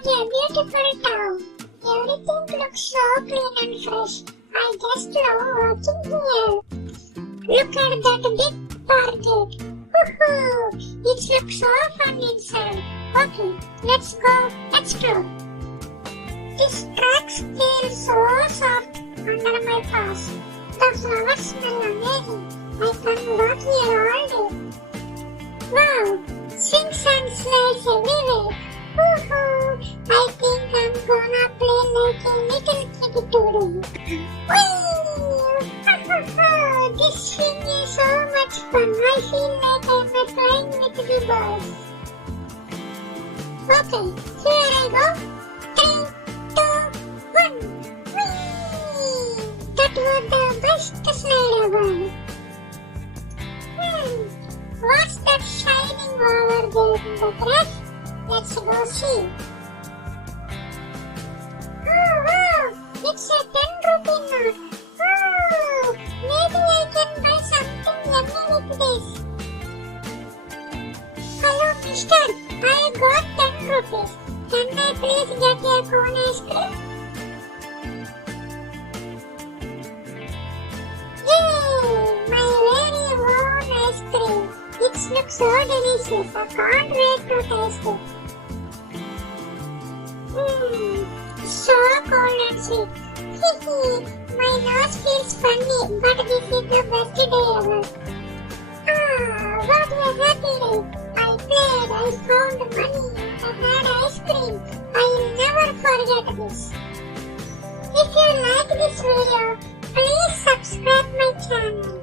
What a beautiful town. Everything looks so clean and fresh. I just love walking here. Look at that big park gate. Woohoo! It looks so fun inside. Okay, let's go explore. This tracks feel so soft under my paws. The flowers smell amazing. I can walk here all day. Wow! Swings and slides everywhere. Woohoo! I think I'm gonna play like a little kid today. Whee! This swing is so much fun. I feel like I'm flying with the boys. Okay, here I go. 3, 2, 1. Whee! That was the best slide ever. What's that shining over there in the grass? Let's go see. Oh wow! It's a 10 rupee note. Oh, maybe I can buy something yummy with this. Hello, mister. I got 10 rupees. Can I please get a cone ice cream? Yay! My very own ice cream. It looks so delicious. I can't wait to taste it. So cold and sweet. My nose feels funny, but this is the best day ever. What a happy day. I played, I found money, I had ice cream. I will never forget this. If you like this video, please subscribe my channel.